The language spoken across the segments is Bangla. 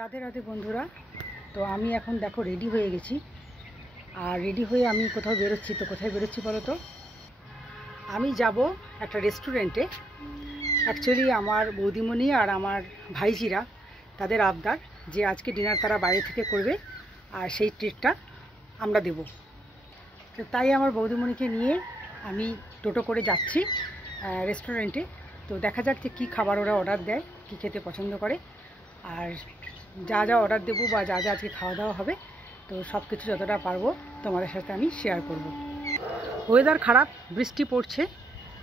রাধে রাধে বন্ধুরা। তো আমি এখন দেখো রেডি হয়ে গেছি, আর রেডি হয়ে আমি কোথাও বেরোচ্ছি। তো কোথায় বেরোচ্ছি বলো তো? আমি যাব একটা রেস্টুরেন্টে। অ্যাকচুয়ালি আমার বৌদিমণি আর আমার ভাইজিরা তাদের আবদার যে আজকে ডিনার তারা বাইরে থেকে করবে, আর সেই ট্রিটটা আমরা দেব। তো তাই আমার বৌদিমণিকে নিয়ে আমি টোটো করে যাচ্ছি রেস্টুরেন্টে। তো দেখা যাক যে কী খাবার ওরা অর্ডার দেয়, কী খেতে পছন্দ করে, আর যা যা অর্ডার দেবো বা যা যা আজকে খাওয়া দাওয়া হবে, তো সব কিছু যতটা পারবো তোমাদের সাথে আমি শেয়ার করব। ওয়েদার খারাপ, বৃষ্টি পড়ছে,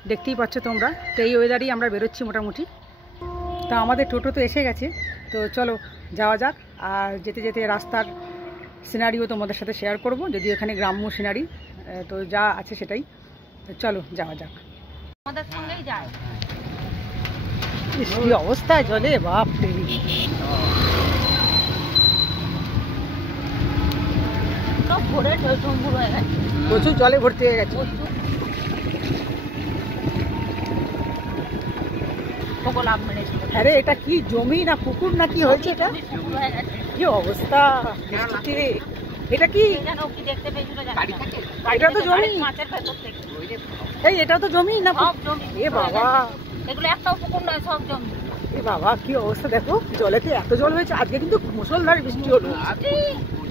দেখতেই পাচ্ছ তোমরা। তো এই ওয়েদারেই আমরা বেরোচ্ছি মোটামুটি। তা আমাদের টোটো তো এসে গেছে, তো চলো যাওয়া যাক। আর যেতে যেতে রাস্তার সিনারিও তোমাদের সাথে শেয়ার করব, যদিও এখানে গ্রাম্য সিনারি, তো যা আছে সেটাই। তো চলো যাওয়া যাক। আমাদের সঙ্গেই যায়। কি অবস্থায় চলে, বাপরে! সব ভরে টইটুম্বুর হয়ে গেছে, প্রচুর জলে ভর্তি হয়ে গেছে। লাভ মেরেছে। আরে এটা কি জমি না পুকুর না কি হয়েছে? এটা কি অবস্থা বৃষ্টিতে! এটা কি দেখতে পেয়েছিল? এটা তো জমি, মাছের ভেতর থেকে। এই এটা তো জমি না? সব জমি। এ বাবা, এগুলো একটাও পুকুর নয়, সব জমি। এ বাবা কি অবস্থা দেখো, জলেতে এত জল হয়েছে। আজকে কিন্তু মুষলধারে বৃষ্টি হলো,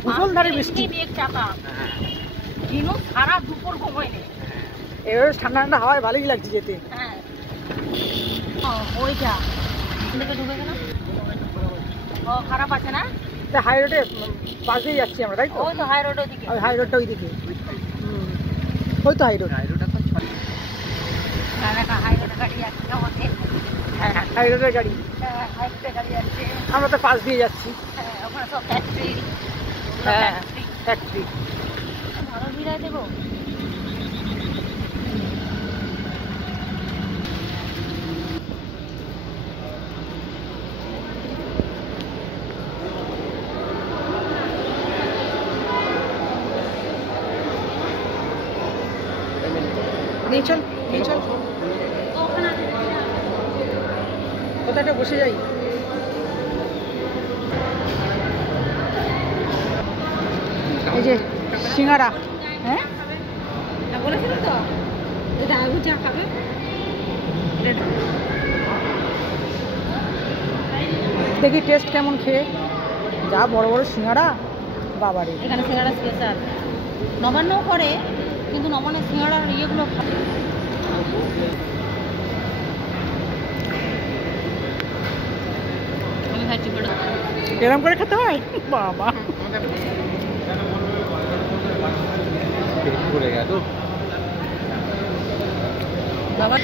মুষলধারে বৃষ্টি। সারা দুপুর ঘুমোয়নি। এবার ঠান্ডা ঠান্ডা হাওয়ায় ভালোই লাগছে যেতে। হ্যাঁ, ওইটা ডুবে গেল। ও খারাপ আছে না? তা হাই রোডে পাশ দিয়ে যাচ্ছি আমরা, তাই তো? ওই তো হাই রোড ওইদিকে। ওই হাই রোডটা ওইদিকে, ওই তো হাই রোড। হাই রোডের গাড়ি যাচ্ছে আমাদের। হ্যাঁ, হাই রোডের গাড়ি। হাই রোডের গাড়ি যাচ্ছে, আমরা তো পাশ দিয়ে যাচ্ছি। হ্যাঁ, ওখানে সব ফ্যাক্টরি। হ্যাঁ, ফ্যাক্টরি। ভালো বিরাই দেবো। নিয়ে চল, নিয়ে চল, কোথাটা বসে যাই। এই যে সিঙ্গারা। হ্যাঁ বলেছিল তো আলু চা খাবে। দেখি টেস্ট কেমন খেয়ে। যা বড় বড় সিঙ্গারা, বাবারে! এখানে সিঙ্গারা স্পেশাল। নবান্নও করে, কিন্তু নবান্নের সিঙ্গারার ইয়েগুলো আমি খাচ্ছি। এরম করে খেতে হয় বাবা। বাবা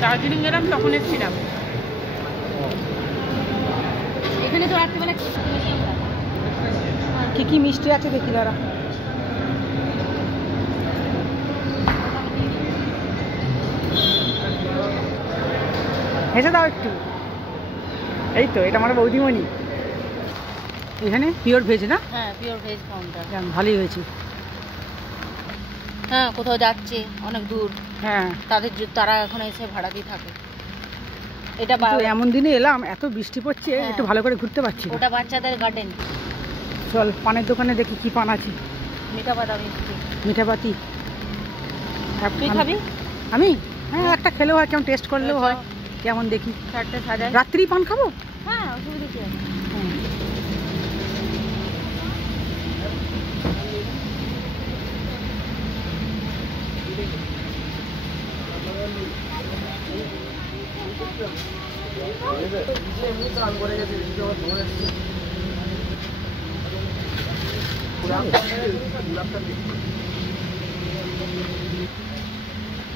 দার্জিলিং গেলাম তখন এসেছিলাম। এখানে তো রাত্রিবেলা কি কি মিষ্টি আছে দেখি দাঁড়া। হেসে দাও একটু। এই তো, এটা আমার বৌদিমণি। এখানে পিওর ভেজ না? হ্যাঁ, পিওর ভেজ কাউন্টার। ভালোই হয়েছে। হ্যাঁ, কোথাও যাচ্ছে অনেক দূর, হ্যাঁ, তারা এখন এসে ভাড়া দিয়ে থাকে। এটা এমন দিনে এলাম, এত বৃষ্টি পড়ছে, হ্যাঁ, একটু ভালো করে ঘুরতে পারছি। ওটা বাচ্চাদের গার্ডেন। চল পানের দোকানে দেখি কি পান আছে। মিঠা বাদাম মিষ্টি। মিঠাপাতি। তুই খাবি? আমি? হ্যাঁ, একটা খেলেও হয়, কেমন টেস্ট করলেও হয়, কেমন দেখি। চারটে সাজায়। রাত্রি পান খাবো? হ্যাঁ, অসুবিধা কি আছে?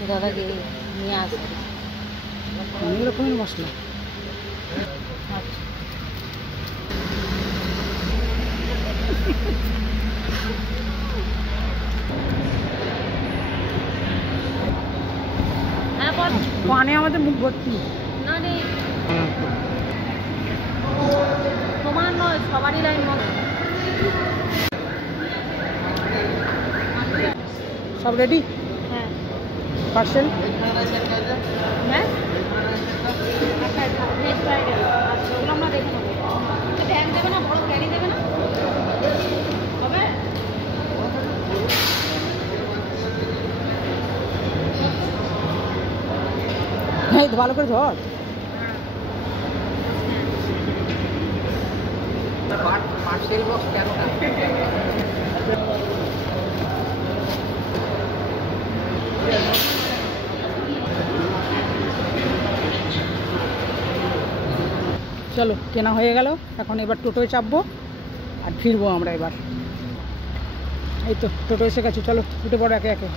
দাদাকে নিয়ে আসে অনেক রকমের মশলা। পানে আমাদের মুখ ভর্তি। না রে, তোমার নয়, সবারই লাইন। সব রেডি? হ্যাঁ পার্সেল হ্যাঁ ভেজ ফ্রাইড রাইস আচ্ছা ওগুলো আমরা দেখে নেবো ব্যাগ দেবে না বড় ক্যারি দেবে না হবে হ্যাঁ ভালো করে ধর। পার্সেল বক্স কেনটা? চলো কেনা হয়ে গেল, এখন এবার টোটোয় চাপবো আর ফিরবো আমরা এবার। এই তো টোটো এসে গেছে, চলো উঠে পড়ো একে একে।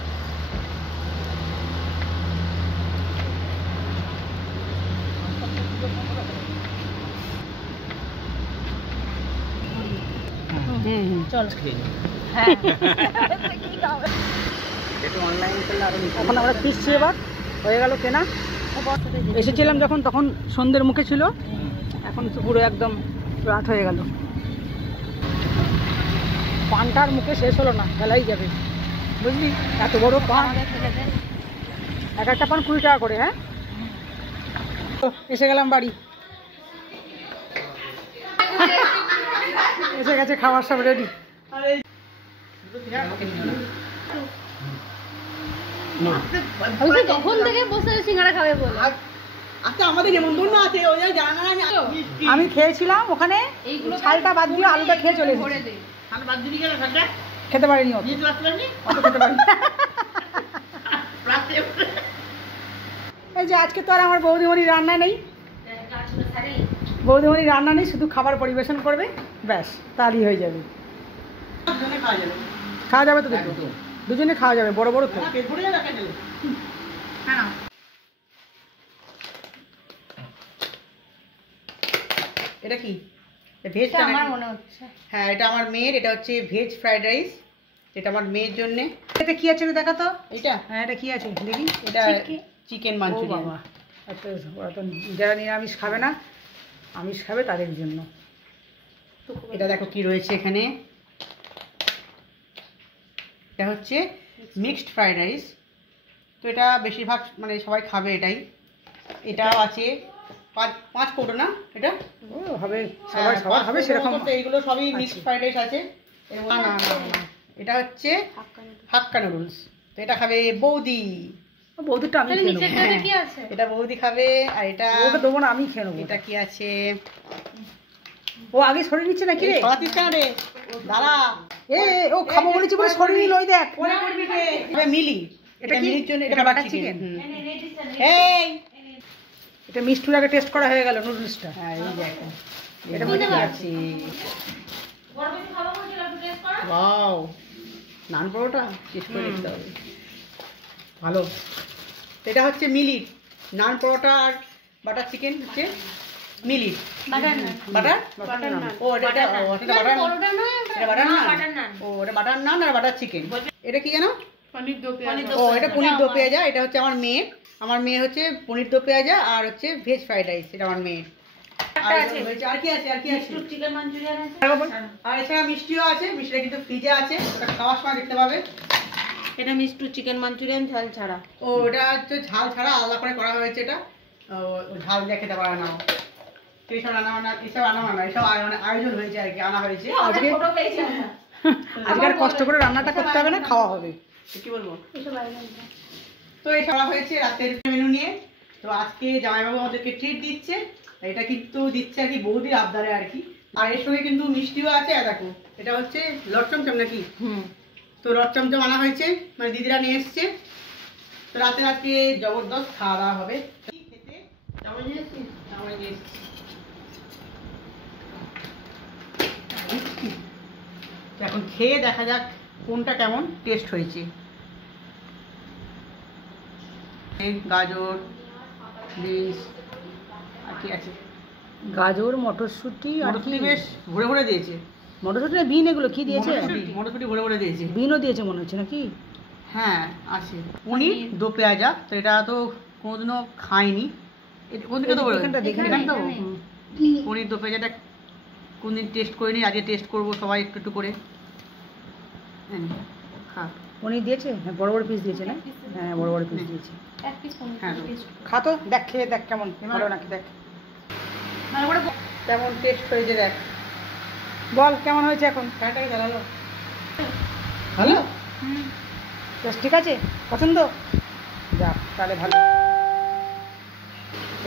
চলো হ্যাঁ এখন আমরা ফিরছি এবার, হয়ে গেল কেনা। এসেছিলাম যখন তখন সন্ধ্যের মুখে ছিল, এখন তো পুরো একদম রাত হয়ে গেল। পানটার মুখে শেষ হলো না, ফেলাই যাবে বুঝলি, এত বড় পান, এক একটা পান 20 টাকা করে। হ্যাঁ তো এসে গেলাম বাড়ি, এসে গেছে খাবার সব রেডি। তখন থেকে বসে সিঙ্গাড়া খাবে বলে আচ্ছা আমাদের নেমন্তন্ন আছে, ওই জানা না। আমি খেয়েছিলাম ওখানে, ছালটা বাদ দিয়ে আলুটা খেয়ে চলে এসেছি। খেতে পারিনি, অত খেতে পারিনি। এই যে আজকে তো আর আমার বৌদিমণির রান্না নেই, বৌদিমণির রান্না নেই, শুধু খাবার পরিবেশন করবে, ব্যাস তাহলেই হয়ে যাবে। খাওয়া যাবে তো দুটো, দুজনে খাওয়া যাবে, বড় বড় তো। এটা কি ভেজ? আমার মনে হচ্ছে হ্যাঁ এটা আমার মেয়ের, এটা হচ্ছে ভেজ ফ্রাইড রাইস, এটা আমার মেয়ের জন্য। এটা কি আছে দেখা তো, এটা হ্যাঁ এটা কি আছে দেখি। এটা চিকেন মাঞ্চুরিয়ান। আচ্ছা যারা নিরামিষ খাবে না, আমিষ খাবে তাদের জন্য। এটা দেখো কি রয়েছে এখানে, এটা হচ্ছে মিক্সড ফ্রাইড রাইস, তো এটা বেশিরভাগ মানে সবাই খাবে এটাই। এটাও আছে 5 কৌটো না, এটা হবে সবার সবার হবে সেরকম। এইগুলো সবই মিক্সড ফ্রাইড রাইস আছে। না না না, এটা হচ্ছে হাক্কা নুডলস, তো এটা খাবে বৌদি। বৌদিটা আমি খেয়ে নেবো, এটা বৌদি খাবে। আর এটা ওকে দেবো না, আমি খেয়ে নেবো। এটা কি আছে, ও আগে সরিয়ে নিচ্ছে নাকি রে? সরাতিস কেন রে দাঁড়া, ও খাবো বলেছি বলে সরিয়ে নিল। ওই দেখ পরে করবি রে। এটা মিলি, এটা মিলির জন্য, এটা বাটার চিকেন। এই এটা মিষ্টির আগে টেস্ট করা হয়ে গেল নুডলসটা। হ্যাঁ এই দেখো এটা মধ্যে কি আছে, ওয়াও নান পরোটা, টেস্ট করে দেখতে হবে ভালো। এটা হচ্ছে মিলির নান পরোটা আর বাটার চিকেন হচ্ছে মিলির বাটার নান। ও এটা বাটার নান, এটা বাটার নান। ও এটা বাটার নান আর বাটার চিকেন। এটা কি জানো, পনির দো পেঁয়াজা। ও এটা পনির দো পেঁয়াজা, এটা হচ্ছে আমার মেয়ের। আমার মেয়ের হচ্ছে পনির দো পেঁয়াজা আর হচ্ছে ভেজ ফ্রাইড রাইস, এটা আমার মেয়ের। আর কি আছে, আর কি আছে, চিকেন মাঞ্চুরিয়ান আছে, আর এছাড়া মিষ্টিও আছে। মিষ্টিটা কিন্তু ফ্রিজে আছে, ওটা খাওয়ার সময় দেখতে পাবে। এটা মিষ্টি চিকেন মাঞ্চুরিয়ান ঝাল ছাড়া। ও এটা হচ্ছে ঝাল ছাড়া, আলাদা করে করা হয়েছে। এটা ঝাল দিয়ে খেতে পারে না, এইসব রান্না বান্না, এইসব রান্না বান্না, এইসব মানে আয়োজন হয়েছে আর কি, আনা হয়েছে আজকে। আজকে আর কষ্ট করে রান্নাটা করতে হবে না, খাওয়া হবে। কি বলবো, তো এই খাওয়া হয়েছে রাতের মেনু নিয়ে। তো আজকে জামাইবাবু আমাদেরকে ট্রিট দিচ্ছে, এটা কিন্তু দিচ্ছে আর কি বৌদির আবদারে আর কি। আর এর সঙ্গে কিন্তু মিষ্টিও আছে। আর দেখো এটা হচ্ছে লট চমচম নাকি, তো লট চমচম আনা হয়েছে, মানে দিদিরা নিয়ে এসছে। তো রাতে আজকে জবরদস্ত খাওয়া দাওয়া হবে। এখন খেয়ে দেখা যাক কোনটা কেমন টেস্ট হয়েছে। গাজর, বিনস আর কি আছে, গাজর, মটরশুঁটি আর কি বেশ ভরে ভরে দিয়েছে। মটরশুঁটি না বিন, এগুলো কি দিয়েছে? মটরশুঁটি ভরে ভরে দিয়েছে, বিনও দিয়েছে মনে হচ্ছে নাকি। হ্যাঁ আছে পনির দো পেঁয়াজা, তো এটা তো কোনোদিনও খাইনি। কোনদিকে তো পনির দো পেঁয়াজাটা কোনদিন টেস্ট করিনি, আজকে টেস্ট করবো সবাই একটু একটু করে। খা পনির দিয়েছে? হ্যাঁ, বড় বড় পিস দিয়েছে না? হ্যাঁ, বড় বড় পিস দিয়েছে। এক পিস পনির হ্যাঁ, টেস্ট খা তো, দেখ খেয়ে দেখ কেমন ভালো নাকি, দেখ ভালো করে কেমন টেস্ট হয়েছে, দেখ বল কেমন হয়েছে। এখন ফ্যানটাকে জ্বালালো, ভালো হুম বেশ, ঠিক আছে, পছন্দ, যাক তাহলে ভালো।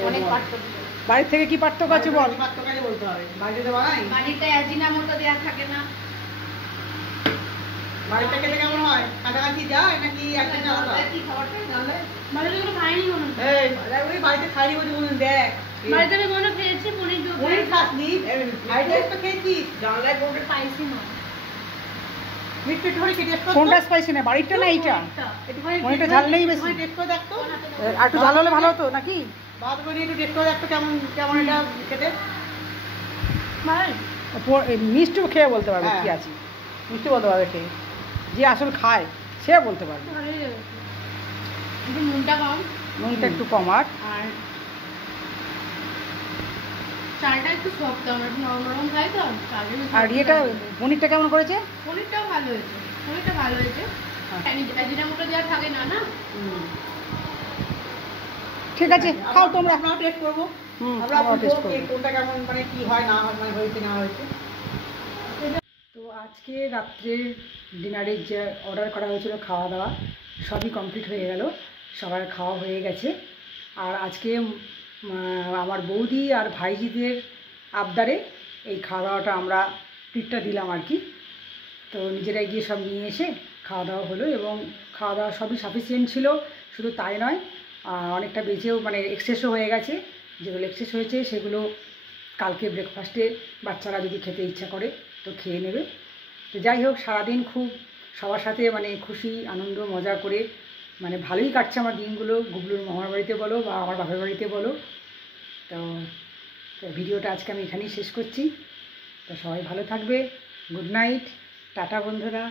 অনেক পার্থক্য। বাড়ির থেকে কি পার্থক্য আছে বল? বলতে হবে বাড়িতে তো বানাই। বাড়িতে অ্যাজিনামোটো দেওয়া থাকে না। বাড়িতে খেতে কেমন হয়? কাছাকাছি যায় নাকি একটা আলাদা? কি খাবারটা জানলে? বাড়িতে কোনো খাইনি মনে হয়। এই ওই বাড়িতে খাইনি বলে বলুন, দেখ বাড়িতে আমি মনে হয় খেয়েছি পনির দিয়ে পনির খাসনি, বাড়িতে তো খেয়েছিস। জানলায় কোনটা স্পাইসি নয়। মিট মিট করে টেস্ট কর। কোনটা স্পাইসি না, বাড়িরটা না এইটা? একটুখানি পনিরটা ঝাল নেই বেশি। টেস্ট করে দেখ তো। আর একটু ঝাল হলে ভালো হতো নাকি? বাদ করে একটু টেস্ট করে দেখ তো কেমন কেমন এটা খেতে। ভাই মিষ্টি খেয়ে বলতে পারবে হ্যাঁ। কি আছে, মিষ্টি বলতে পারবে খেয়ে, যে আসল খায় সে বলতে পারবে। ভালোই লেগেছে। একটু নুনটা কম নুনটা একটু কম, আর আর চালটা একটু সফট, আমরা একটু নরম নরম খাই তো চালটা একটু আর soft ইয়েটা লাগে। পনিরটা কেমন করেছে? পনিরটাও ভালো হয়েছে, পনিরটা ভালো হয়েছে। আচ্ছা। অ্যাজিনামোটো দেওয়া থাকে না না। ঠিক আছে, খাও তোমরা। আমরাও টেস্ট করবো। হুম, আমরা আমরাও taste করবো। কোনটা কেমন মানে কি হয় না হয়, মানে হয়েছে না হয়েছে। তো আজকে রাত্রের ডিনারের যে অর্ডার করা হয়েছিল খাওয়া দাওয়া সবই কমপ্লিট হয়ে গেল, সবার খাওয়া হয়ে গেছে। আর আজকে আমার বৌদি আর ভাইজিদের আবদারে এই খাওয়া দাওয়াটা আমরা ট্রিটটা দিলাম আর কি। তো নিজেরাই গিয়ে সব নিয়ে এসে খাওয়া দাওয়া হলো, এবং খাওয়া দাওয়া সবই সাফিসিয়েন্ট ছিল। শুধু তাই নয়, অনেকটা বেঁচেও মানে এক্সেসও হয়ে গেছে। যেগুলো এক্সেস হয়েছে সেগুলো কালকে ব্রেকফাস্টে বাচ্চারা যদি খেতে ইচ্ছা করে তো খেয়ে নেবে। তো যাই হোক, সারাদিন খুব সবার সাথে মানে খুশি আনন্দ মজা করে মানে ভালোই কাটছে আমার দিনগুলো, গুবলুর মামার বাড়িতে বলো বা আমার বাপের বাড়িতে বলো। তো ভিডিওটা আজকে আমি এখানেই শেষ করছি। তো সবাই ভালো থাকবে, গুড নাইট, টাটা বন্ধুরা।